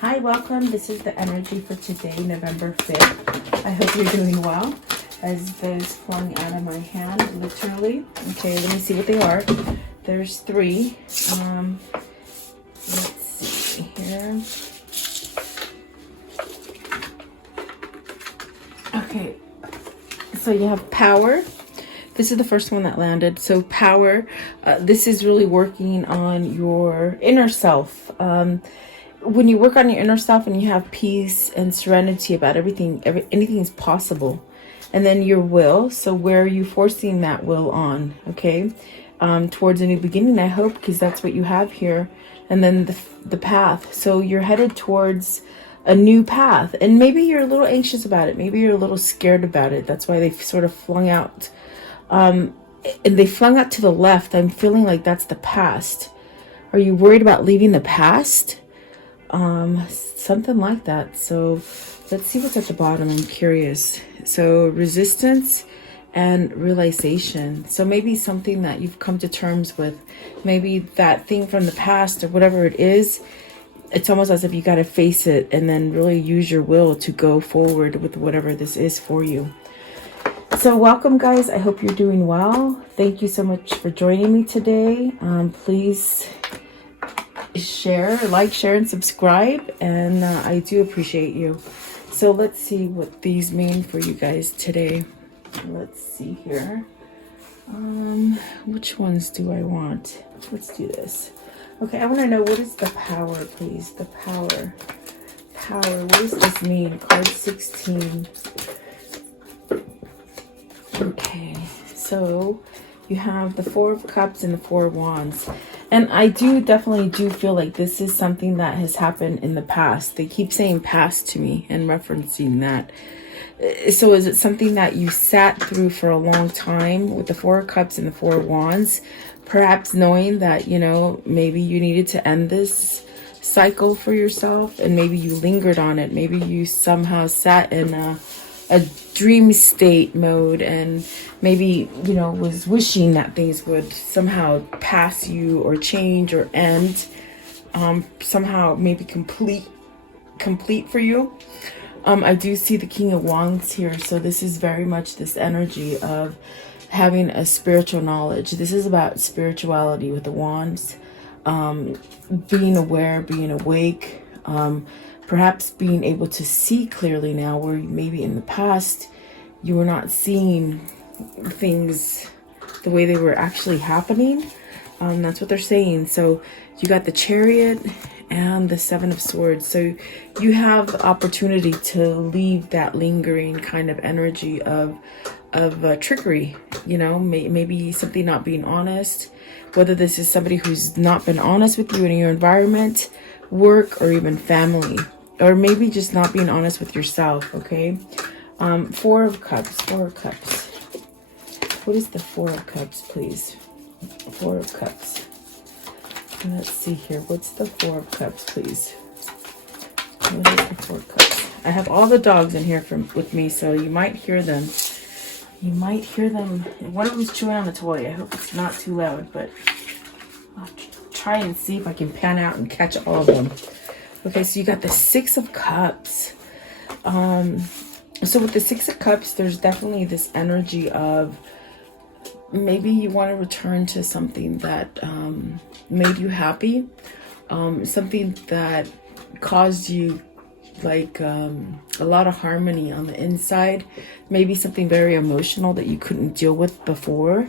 Hi, welcome. This is the energy for today, November 5th. I hope you're doing well. As those flung out of my hand, literally. Okay, let me see what they are. There's three. Let's see here. Okay, so you have power. This is the first one that landed. So power, this is really working on your inner self. When you work on your inner self and you have peace and serenity about everything, anything is possible. And then your will. So where are you forcing that will on? Okay, towards a new beginning, I hope, because that's what you have here. And then the path. So you're headed towards a new path, and maybe you're a little anxious about it. Maybe you're a little scared about it. That's why they sort of flung out. And they flung out to the left. I'm feeling like that's the past. Are you worried about leaving the past? Something like that. So let's see what's at the bottom. I'm curious. So resistance and realization. So maybe something that you've come to terms with, maybe that thing from the past or whatever it is. It's almost as if you got to face it and then really use your will to go forward with whatever this is for you. So welcome, guys. I hope you're doing well. Thank you so much for joining me today. Please share, and subscribe, and I do appreciate you. So let's see what these mean for you guys today. Let's see here. Which ones do I want? Let's do this. Okay, I want to know, what is the power, please? The power. What does this mean? Card 16. Okay, so you have the Four of Cups and the Four of Wands. And I definitely do feel like this is something that has happened in the past. They keep saying past to me and referencing that. So is it something that you sat through for a long time with the Four of Cups and the Four of Wands? Perhaps knowing that, maybe you needed to end this cycle for yourself, and maybe you lingered on it. Maybe you somehow sat in a dream state mode, and maybe was wishing that things would somehow pass you or change or end, somehow maybe complete for you. I do see the King of Wands here, so this is very much this energy of having a spiritual knowledge. This is about spirituality with the wands, being aware, being awake, perhaps being able to see clearly now, where maybe in the past you were not seeing things the way they were actually happening. That's what they're saying. So you got the Chariot and the Seven of Swords. So you have the opportunity to leave that lingering kind of energy of trickery, maybe something not being honest, whether this is somebody who's not been honest with you in your environment, work, or even family. Or maybe just not being honest with yourself, okay? Four of Cups. What is the Four of Cups, please? Four of Cups. Let's see here. What's the Four of Cups, please? What is the Four of Cups? I have all the dogs in here with me, so you might hear them. One of them's chewing on the toy. I hope it's not too loud, but I'll try and see if I can pan out and catch all of them. Okay, so you got the Six of Cups. So with the Six of Cups, there's definitely this energy of maybe you want to return to something that made you happy, something that caused you like a lot of harmony on the inside, maybe something very emotional that you couldn't deal with before.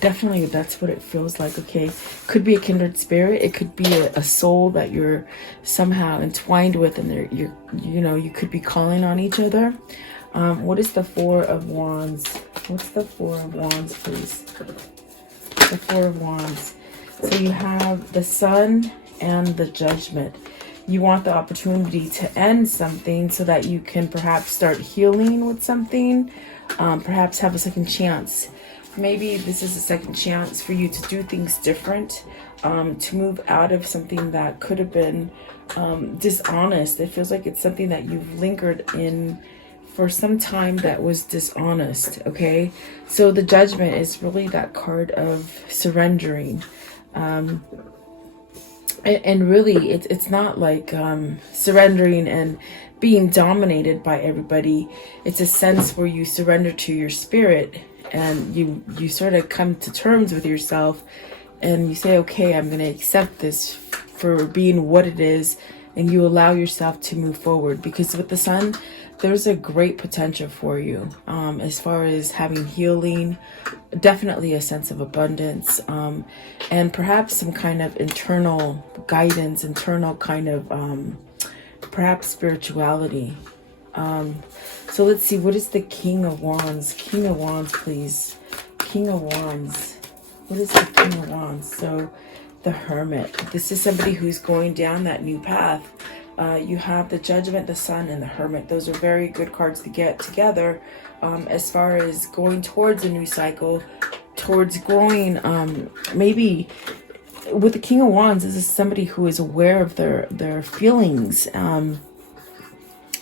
Definitely that's what it feels like. Okay, could be a kindred spirit, it could be a soul that you're somehow entwined with, and you could be calling on each other. What is the Four of Wands? What's the Four of Wands, please? The Four of Wands. So you have the Sun and the Judgment. You want the opportunity to end something so that you can perhaps start healing with something, perhaps have a second chance. Maybe this is a second chance for you to do things different, to move out of something that could have been dishonest. It feels like it's something that you've lingered in for some time that was dishonest, okay? So the Judgment is really that card of surrendering. And really, it's not like surrendering and being dominated by everybody. It's a sense where you surrender to your spirit, and you sort of come to terms with yourself, and you say, okay, I'm going to accept this for being what it is, and you allow yourself to move forward. Because with the sun, there's a great potential for you, as far as having healing, definitely a sense of abundance, and perhaps some kind of internal guidance, internal kind of perhaps spirituality. So let's see, what is the King of Wands? King of Wands, please. King of Wands. What is the King of Wands? So the Hermit. This is somebody who's going down that new path. You have the Judgment, the Sun, and the Hermit. Those are very good cards to get together as far as going towards a new cycle, towards growing. Maybe with the King of Wands, this is somebody who is aware of their feelings.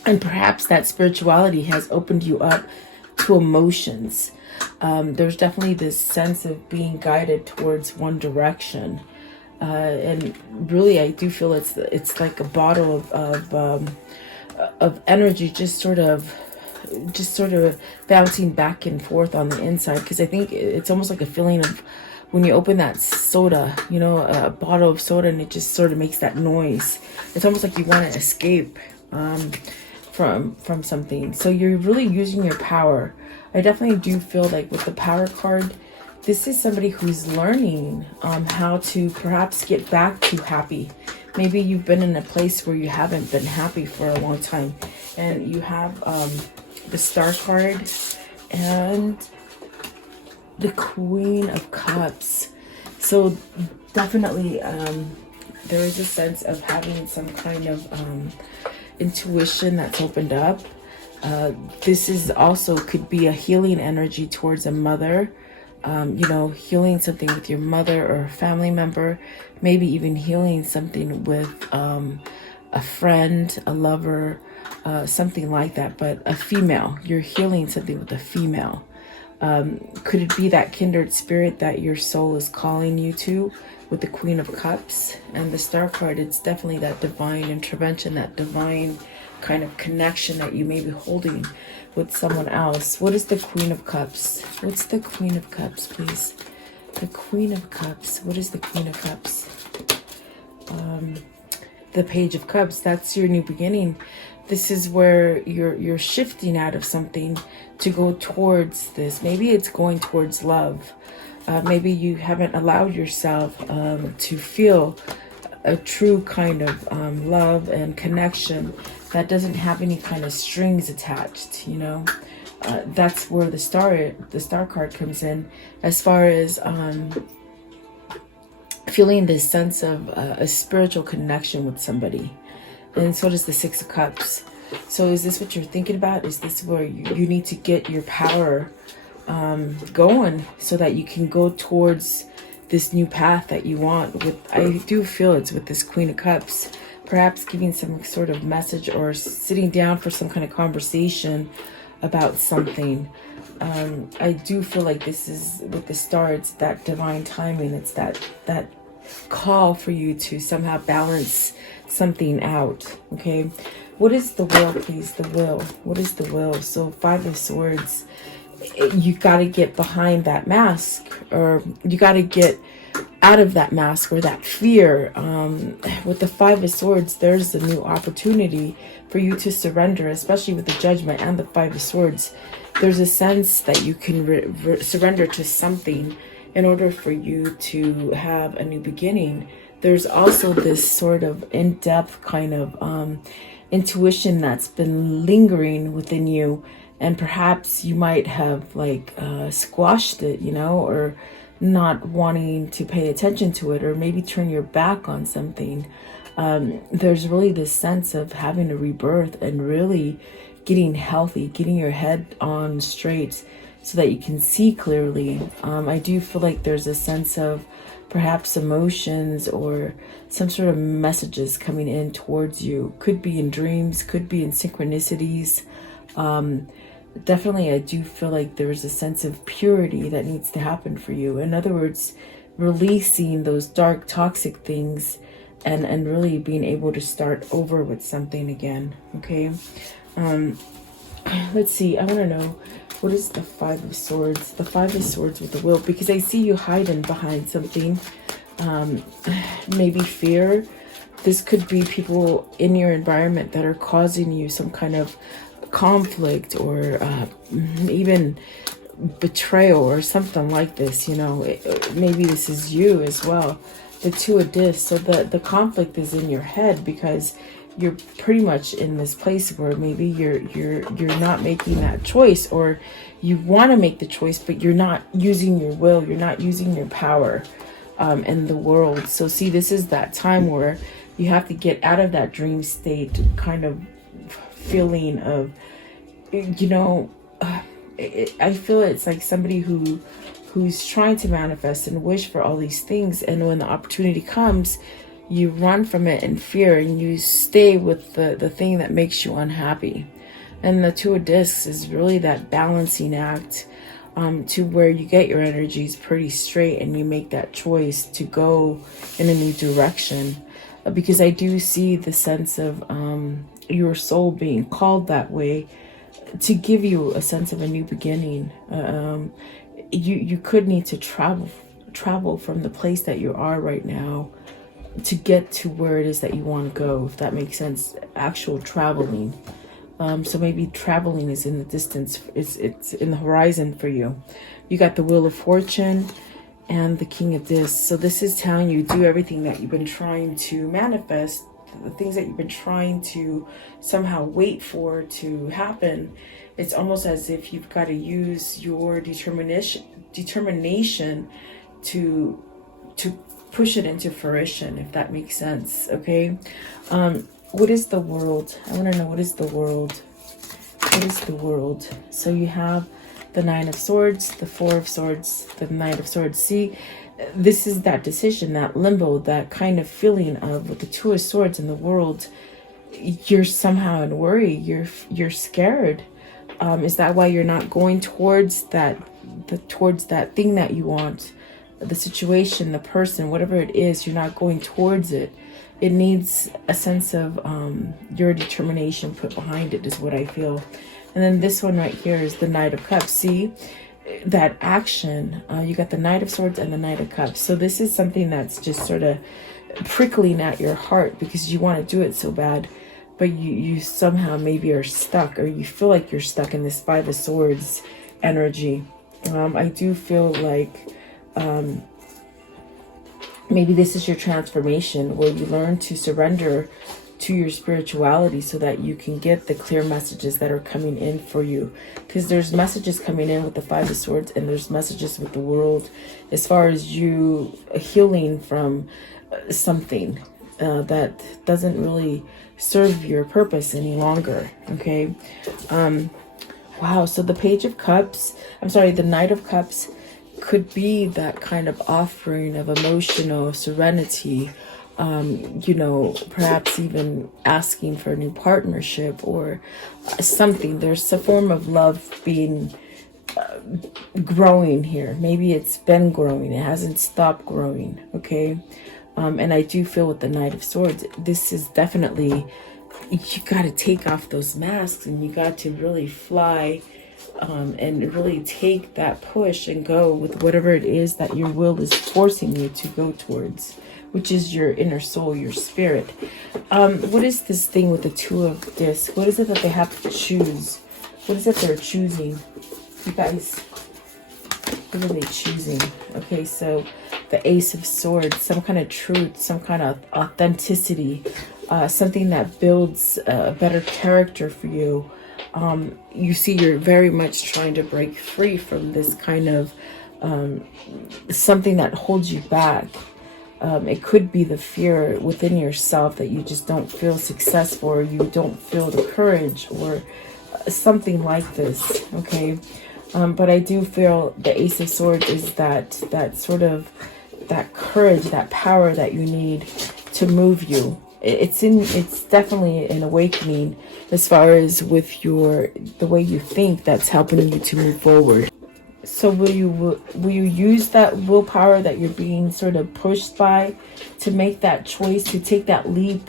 And perhaps that spirituality has opened you up to emotions. There's definitely this sense of being guided towards one direction. And really, I do feel it's like a bottle of energy, just sort of bouncing back and forth on the inside. Because I think it's almost like a feeling of when you open that soda, you know, a bottle of soda, and it just sort of makes that noise. It's almost like you want to escape from something. So you're really using your power. I definitely do feel like with the Power card, this is somebody who's learning how to perhaps get back to happy. Maybe you've been in a place where you haven't been happy for a long time. And you have the Star card and the Queen of Cups. So definitely there is a sense of having some kind of intuition that's opened up. This is also could be a healing energy towards a mother. You know, healing something with your mother or a family member, maybe even healing something with a friend, a lover, something like that. But a female, you're healing something with a female. Could it be that kindred spirit that your soul is calling you to with the Queen of Cups and the Star card? It's definitely that divine intervention, that divine kind of connection that you may be holding with someone else. What is the Queen of Cups? What's the Queen of Cups, please? The Queen of Cups. What is the Queen of Cups? The Page of Cups. That's your new beginning. This is where you're shifting out of something to go towards this. Maybe it's going towards love. Maybe you haven't allowed yourself to feel a true kind of love and connection that doesn't have any kind of strings attached, you know. That's where the star card comes in, as far as feeling this sense of a spiritual connection with somebody. And so does the Six of Cups. So is this what you're thinking about? Is this where you need to get your power going so that you can go towards this new path that you want? I do feel it's with this Queen of Cups, perhaps giving some sort of message or sitting down for some kind of conversation about something. I do feel like this is with the star, it's that divine timing. It's that call for you to somehow balance something out. Okay, what is the will, please? The will. What is the will? So Five of Swords. You got to get behind that mask, or you got to get out of that mask or that fear. With the Five of Swords, there's a new opportunity for you to surrender, especially with the Judgment and the Five of Swords. There's a sense that you can surrender to something in order for you to have a new beginning. There's also this sort of in-depth kind of intuition that's been lingering within you, and perhaps you might have like squashed it, you know, or not wanting to pay attention to it, or maybe turn your back on something. There's really this sense of having a rebirth and really getting healthy, getting your head on straight so that you can see clearly. I do feel like there's a sense of perhaps emotions or some sort of messages coming in towards you. Could be in dreams, could be in synchronicities. Definitely, I do feel like there's a sense of purity that needs to happen for you. In other words, releasing those dark, toxic things and really being able to start over with something again. Okay. Let's see. I want to know, what is the Five of Swords? The Five of Swords with the Will, because I see you hiding behind something. Maybe fear. This could be people in your environment that are causing you some kind of conflict, or even betrayal or something like this. You know, maybe this is you as well. The Two of Discs. So the conflict is in your head, because you're pretty much in this place where maybe you're not making that choice, or you want to make the choice, but you're not using your will, you're not using your power in the world. So see, this is that time where you have to get out of that dream state kind of feeling of, you know, I feel it's like somebody who's trying to manifest and wish for all these things, and when the opportunity comes, you run from it in fear, and you stay with the thing that makes you unhappy. And the Two of Discs is really that balancing act, to where you get your energies pretty straight and you make that choice to go in a new direction. Because I do see the sense of your soul being called that way, to give you a sense of a new beginning. You could need to travel from the place that you are right now to get to where it is that you want to go, if that makes sense. Actual traveling. So maybe traveling is in the distance, it's in the horizon for you. You got the Wheel of Fortune and the King of Discs. So this is telling you, do everything that you've been trying to manifest, the things that you've been trying to somehow wait for to happen. It's almost as if you've got to use your determination to push it into fruition, if that makes sense. Okay. What is the World? I want to know, what is the World? What is the World? So you have the Nine of Swords, the Four of Swords, the Knight of Swords. See, this is that decision, that limbo, that kind of feeling of, with the Two of Swords in the World, you're somehow in worry, you're scared. Is that why you're not going towards that thing that you want, the situation, the person, whatever it is? You're not going towards it. It needs a sense of your determination put behind it, is what I feel. And then this one right here is the Knight of Cups. See, that action. You got the Knight of Swords and the Knight of Cups. So this is something that's just sort of prickling at your heart, because you want to do it so bad, but you somehow maybe are stuck, or you feel like you're stuck in this Five of Swords energy. I do feel like maybe this is your transformation, where you learn to surrender to your spirituality so that you can get the clear messages that are coming in for you. Because there's messages coming in with the Five of Swords, and there's messages with the World, as far as you healing from something that doesn't really serve your purpose any longer. Okay. Wow. So the Page of Cups, the Knight of Cups could be that kind of offering of emotional serenity, you know, perhaps even asking for a new partnership or something. There's a form of love being growing here. Maybe it's been growing, it hasn't stopped growing. Okay. And I do feel with the Knight of Swords, this is definitely, you got to take off those masks, and you got to really fly, and really take that push and go with whatever it is that your will is forcing you to go towards, which is your inner soul, your spirit. What is this thing with the Two of Discs? What is it that they have to choose? What is it they're choosing? You guys, what are they choosing? Okay, so the Ace of Swords, some kind of truth, some kind of authenticity, something that builds a better character for you. You see, you're very much trying to break free from this kind of something that holds you back. It could be the fear within yourself that you just don't feel successful, or you don't feel the courage, or something like this. Okay. But I do feel the Ace of Swords is that sort of, that courage, that power that you need to move you. It's definitely an awakening as far as with the way you think, that's helping you to move forward. So will you use that willpower that you're being sort of pushed by to make that choice, to take that leap?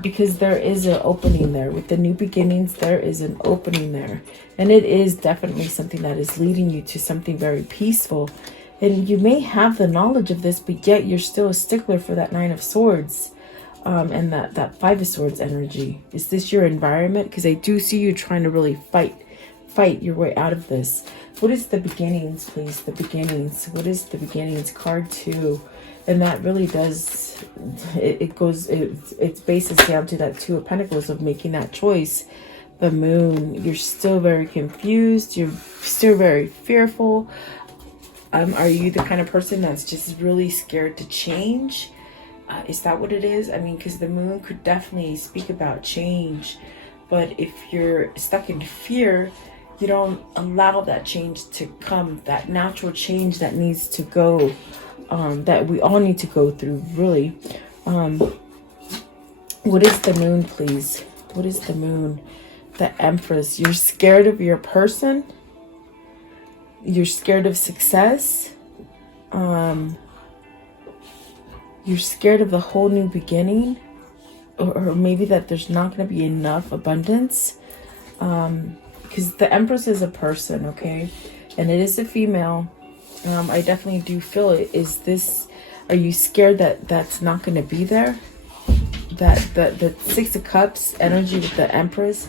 Because there is an opening there. With the new beginnings, there is an opening there. And it is definitely something that is leading you to something very peaceful. And you may have the knowledge of this, but yet you're still a stickler for that Nine of Swords. And that Five of Swords energy. Is this your environment? Because I do see you trying to really fight your way out of this. What is the beginnings, please? The beginnings. What is the beginnings? Card 2. And that really does, it's bases down to that Two of Pentacles of making that choice. The Moon. You're still very confused. You're still very fearful. Are you the kind of person that's just really scared to change? Is that what it is? I mean, because the Moon could definitely speak about change. But if you're stuck in fear, you don't allow that change to come. That natural change that needs to go. That we all need to go through, really. What is the Moon, please? What is the Moon? The Empress. You're scared of your person. You're scared of success. You're scared of the whole new beginning. Or maybe that there's not going to be enough abundance. Because the Empress is a person, okay? And it is a female. I definitely do feel it. Are you scared that that's not going to be there? That the Six of Cups energy with the Empress,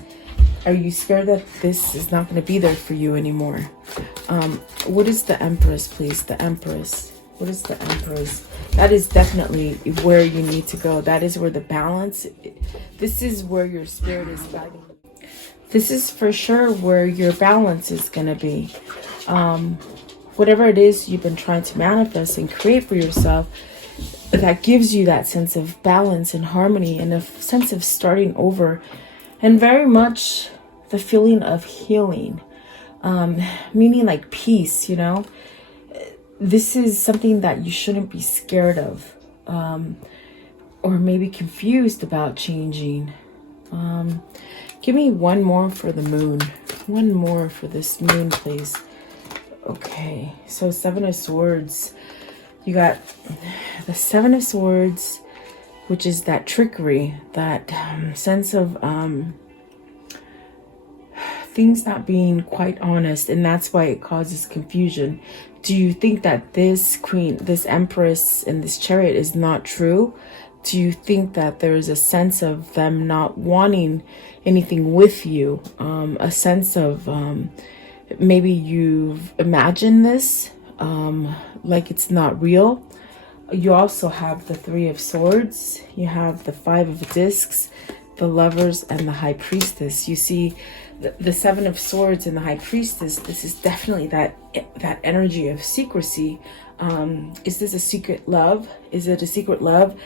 are you scared that this is not going to be there for you anymore? What is the Empress, please? The Empress. What is the Empress? That is definitely where you need to go. That is where the balance, this is where your spirit is guiding. This is for sure where your balance is going to be. Whatever it is you've been trying to manifest and create for yourself, that gives you that sense of balance and harmony and a sense of starting over, and very much the feeling of healing, meaning like peace, you know. This is something that you shouldn't be scared of, or maybe confused about changing. Give me one more for the Moon. One more for this Moon, please. Okay, so Seven of Swords. You got the Seven of Swords, which is that trickery, that sense of things not being quite honest, and that's why it causes confusion. Do you think that this Queen, this Empress, and this Chariot is not true? Do you think that there's a sense of them not wanting anything with you? A sense of maybe you've imagined this, like it's not real. You also have the Three of Swords. You have the Five of Discs, the Lovers, and the High Priestess. You see the Seven of Swords and the High Priestess. This is definitely that energy of secrecy. Is this a secret love? Is it a secret love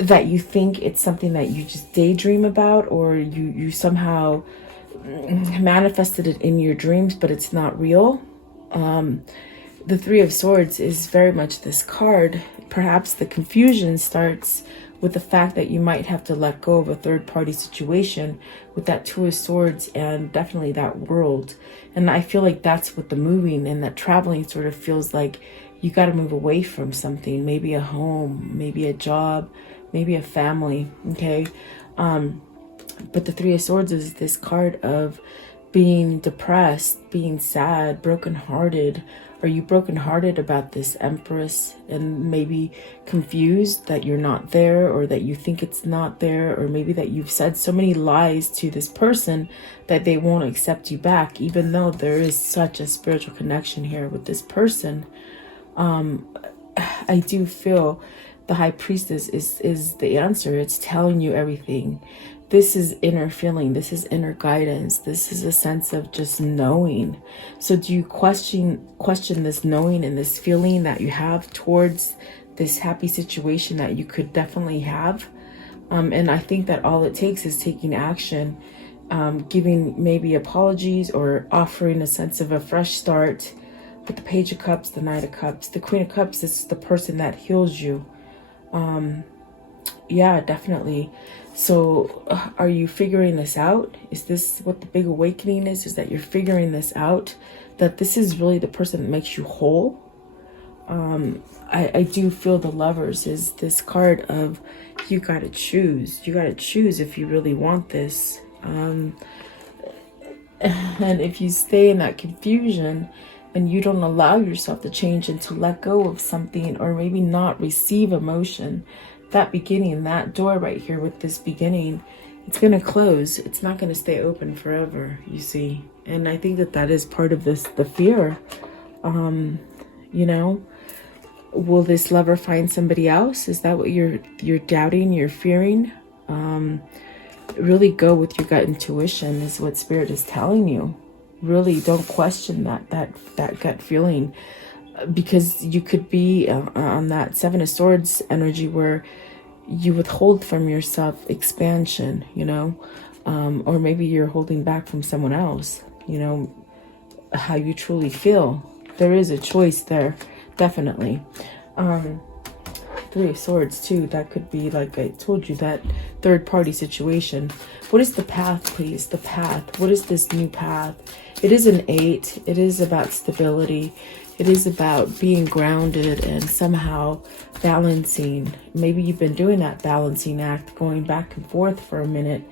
that you think it's something that you just daydream about, or you somehow manifested it in your dreams, but it's not real? The Three of Swords is very much this card. Perhaps the confusion starts with the fact that you might have to let go of a third-party situation with that Two of Swords and definitely that world. And I feel like that's what the moving and that traveling sort of feels like. You got to move away from something, maybe a home, maybe a job, maybe a family, okay? But the Three of Swords is this card of being depressed, being sad, brokenhearted. Are you brokenhearted about this Empress and maybe confused that you're not there, or that you think it's not there, or maybe that you've said so many lies to this person that they won't accept you back, even though there is such a spiritual connection here with this person? I do feel the High Priestess is the answer. It's telling you everything. This is inner feeling. This is inner guidance. This is a sense of just knowing. So do you question this knowing and this feeling that you have towards this happy situation that you could definitely have? And I think that all it takes is taking action, giving maybe apologies or offering a sense of a fresh start. With the Page of Cups, the Knight of Cups, the Queen of Cups is the person that heals you. Yeah, definitely. So are you figuring this out? Is this what the big awakening is that you're figuring this out, that this is really the person that makes you whole? I do feel the Lovers is this card of, you got to choose. You got to choose if you really want this. And if you stay in that confusion and you don't allow yourself to change and to let go of something, or maybe not receive emotion, that beginning, that door right here with this beginning, it's going to close. It's not going to stay open forever, you see. And I think that that is part of this, the fear. You know, will this lover find somebody else? Is that what you're doubting, you're fearing? Really go with your gut intuition is what Spirit is telling you. Really don't question that gut feeling, because you could be on that Seven of Swords energy where you withhold from yourself expansion, you know, or maybe you're holding back from someone else, you know, how you truly feel. There is a choice there, definitely. Three of Swords too, that could be, like I told you, that third party situation. What is the path, please? The path. What is this new path? It is an 8. It is about stability. It is about being grounded and somehow balancing. Maybe you've been doing that balancing act, going back and forth for a minute.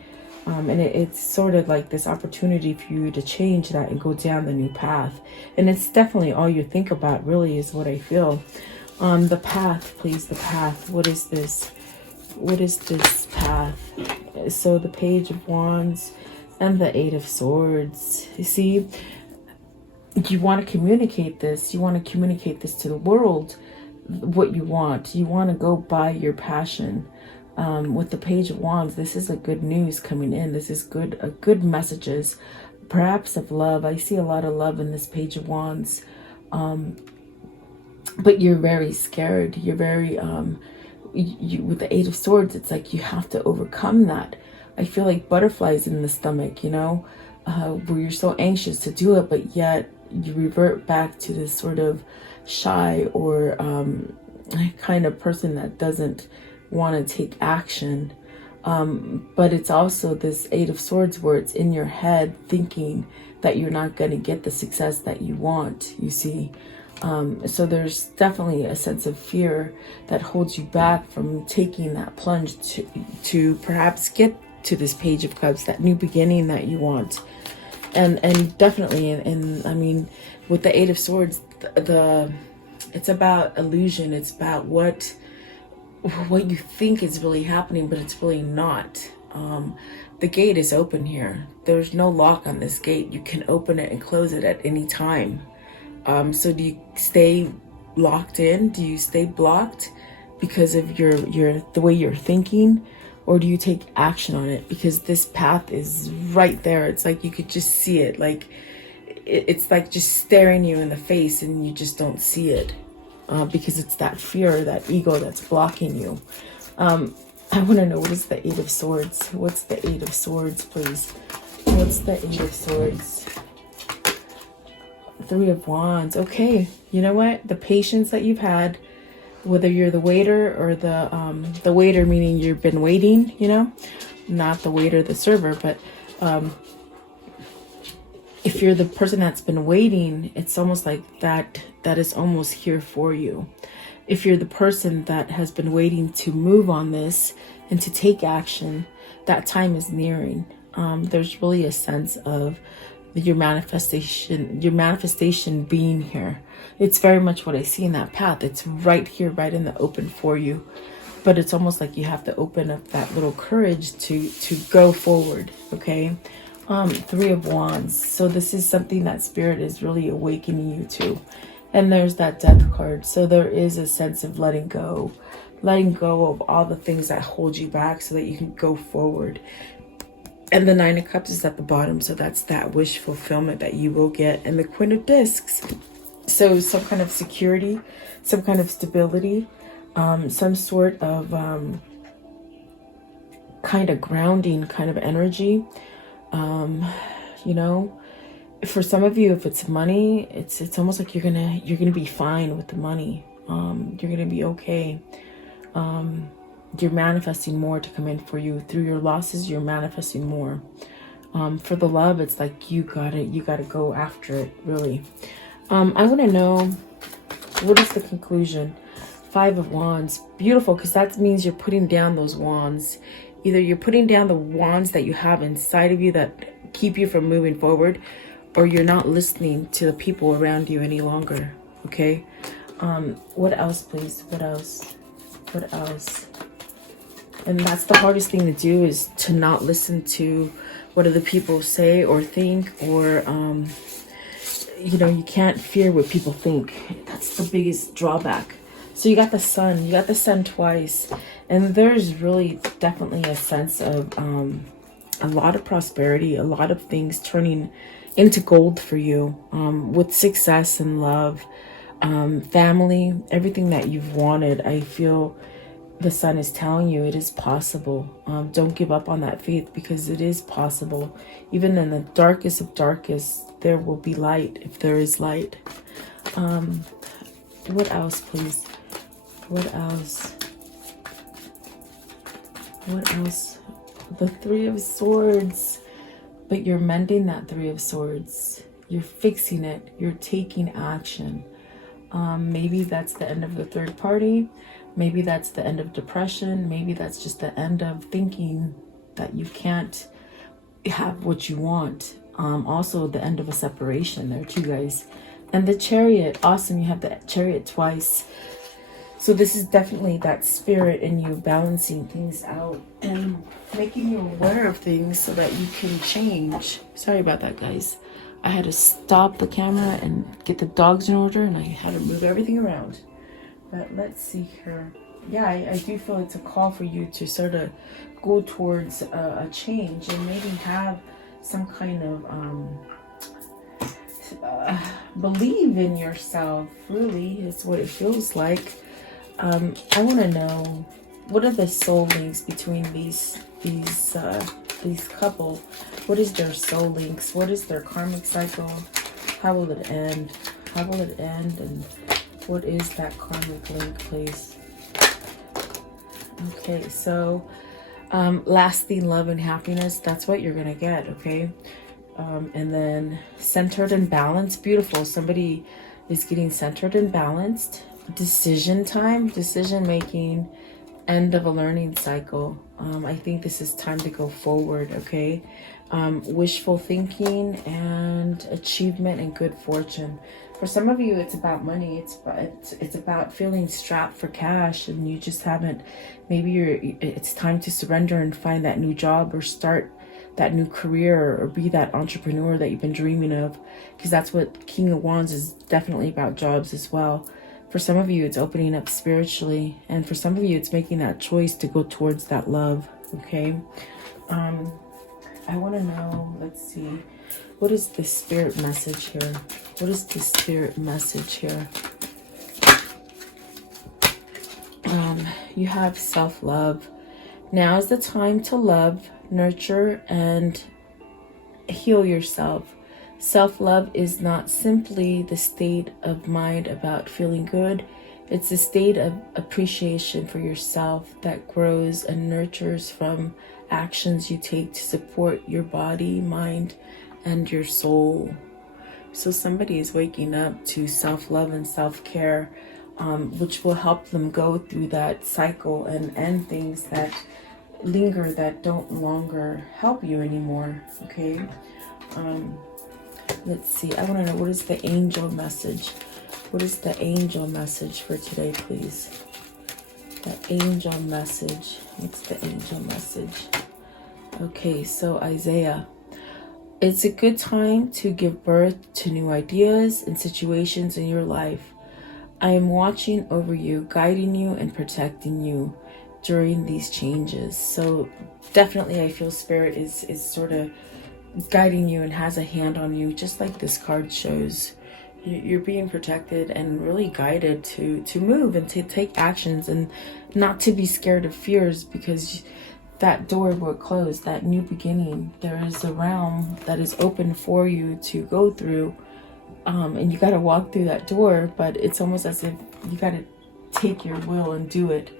And it's sort of like this opportunity for you to change that and go down the new path. And it's definitely all you think about, really, is what I feel. The path, please, the path. What is this? What is this path? So the Page of Wands and the 8 of Swords. You see, you want to communicate this. You want to communicate this to the world, what you want. You want to go by your passion. With the Page of Wands, this is a good news coming in. This is good messages, perhaps of love. I see a lot of love in this Page of Wands. But you're very scared. You're very, with the 8 of Swords, it's like you have to overcome that. I feel like butterflies in the stomach, you know, where you're so anxious to do it, but yet you revert back to this sort of shy or kind of person that doesn't want to take action. But it's also this 8 of Swords where it's in your head thinking that you're not going to get the success that you want, you see. So there's definitely a sense of fear that holds you back from taking that plunge to perhaps get to this Page of Cups, that new beginning that you want. And definitely, and I mean, with the 8 of Swords, it's about illusion. It's about what you think is really happening, but it's really not. The gate is open here. There's no lock on this gate. You can open it and close it at any time. So do you stay locked in? Do you stay blocked because of the way you're thinking? Or do you take action on it? Because this path is right there. It's like you could just see it. Like it's like just staring you in the face and you just don't see it. Because it's that fear, that ego that's blocking you. I want to know, what is the 8 of Swords? What's the 8 of Swords, please? What's the 8 of Swords? 3 of Wands. Okay, you know what? The patience that you've had, whether you're the waiter or the waiter, meaning you've been waiting, you know, not the waiter, the server, but if you're the person that's been waiting, it's almost like that is almost here for you. If you're the person that has been waiting to move on this and to take action, that time is nearing. There's really a sense of your manifestation being here. It's very much what I see in that path. It's right here, right in the open for you. But it's almost like you have to open up that little courage to go forward, okay? 3 of Wands. So this is something that Spirit is really awakening you to. And there's that Death card. So there is a sense of letting go of all the things that hold you back so that you can go forward. And the 9 of Cups is at the bottom. So that's that wish fulfillment that you will get. And the Queen of Discs. So some kind of security, some kind of stability, some sort of kind of grounding kind of energy. You know, for some of you, if it's money, it's almost like you're gonna be fine with the money. You're gonna be okay. you're manifesting more to come in for you. Through your losses, you're manifesting more. For the love, it's like you gotta go after it, really. I want to know, what is the conclusion? 5 of Wands. Beautiful, because that means you're putting down those wands. Either you're putting down the wands that you have inside of you that keep you from moving forward, or you're not listening to the people around you any longer. Okay. What else, please? What else? What else? And that's the hardest thing to do, is to not listen to what other people say or think, or you know, you can't fear what people think. That's the biggest drawback. So you got the sun. You got the sun twice. And there's really definitely a sense of a lot of prosperity, a lot of things turning into gold for you, with success and love, family, everything that you've wanted. I feel the sun is telling you it is possible. Don't give up on that faith, because it is possible. Even in the darkest of darkest, there will be light, if there is light. What else, please? What else? What else? The 3 of Swords. But you're mending that 3 of Swords. You're fixing it. You're taking action. Maybe that's the end of the third party. Maybe that's the end of depression. Maybe that's just the end of thinking that you can't have what you want. Also the end of a separation there too, guys. And the Chariot. Awesome. You have the Chariot twice. So this is definitely that spirit in you balancing things out and making you aware of things so that you can change. Sorry about that, guys. I had to stop the camera and get the dogs in order, and I had to move everything around. But let's see here. Yeah, I do feel it's a call for you to sort of go towards a change and maybe have some kind of believe in yourself. Really, is what it feels like. I want to know, what are the soul links between these couple? What is their soul links? What is their karmic cycle? How will it end? How will it end? And what is that karmic link, please? Okay, so lasting love and happiness, that's what you're gonna get. Okay. And then centered and balanced. Beautiful. Somebody is getting centered and balanced. Decision time, decision making, end of a learning cycle. I think this is time to go forward. Okay. Wishful thinking and achievement and good fortune. For some of you, it's about money. It's about feeling strapped for cash, and you just haven't. Maybe it's time to surrender and find that new job, or start that new career, or be that entrepreneur that you've been dreaming of, because that's what King of Wands is definitely about, jobs as well. For some of you, it's opening up spiritually, and for some of you, it's making that choice to go towards that love. Okay. I want to know, let's see, what is the spirit message here? What is the spirit message here? You have self-love. Now is the time to love, nurture, and heal yourself. Self-love is not simply the state of mind about feeling good. It's a state of appreciation for yourself that grows and nurtures from actions you take to support your body, mind, and your soul. So somebody is waking up to self-love and self-care, which will help them go through that cycle and end things that linger, that don't longer help you anymore. Okay. Let's see. I want to know, what is the angel message? What is the angel message for today, please? The angel message. What's the angel message? Okay, so Isaiah. It's a good time to give birth to new ideas and situations in your life. I am watching over you, guiding you, and protecting you during these changes. So definitely I feel Spirit is sort of guiding you and has a hand on you, just like this card shows. You're being protected and really guided to move and to take actions, and not to be scared of fears, because that door will close, that new beginning. There is a realm that is open for you to go through, and you got to walk through that door, but it's almost as if you got to take your will and do it.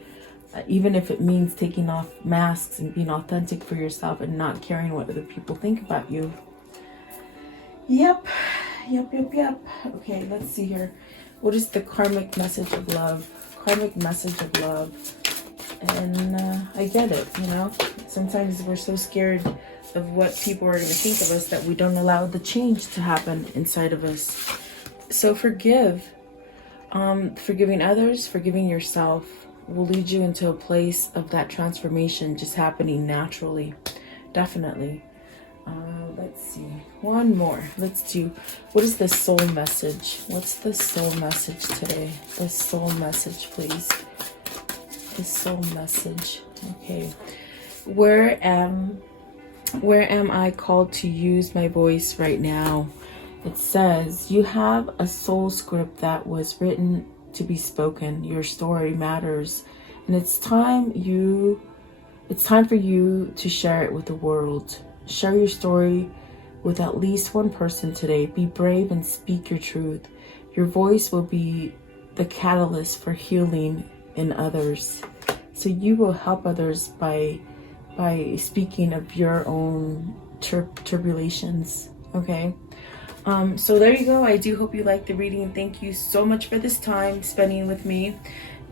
even if it means taking off masks and being authentic for yourself and not caring what other people think about you. Yep. Okay, let's see here. What is the karmic message of love? Karmic message of love. And I get it, you know. Sometimes we're so scared of what people are going to think of us that we don't allow the change to happen inside of us. So forgive. Forgiving others, forgiving yourself will lead you into a place of that transformation just happening naturally. Definitely. Let's see. One more. Let's do, what is the soul message? What's the soul message today? The soul message, please. The soul message. Okay. Where am I called to use my voice right now? It says, you have a soul script that was written to be spoken. Your story matters. And it's time for you to share it with the world. Share your story with at least one person today. Be brave and speak your truth. Your voice will be the catalyst for healing in others. So you will help others by speaking of your own tribulations. Okay. So there you go. I do hope you liked the reading. Thank you so much for this time spending with me.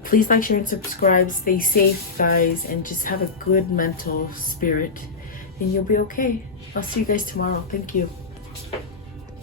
Please like, share, and subscribe. Stay safe, guys, and just have a good mental spirit, and you'll be okay. I'll see you guys tomorrow. Thank you.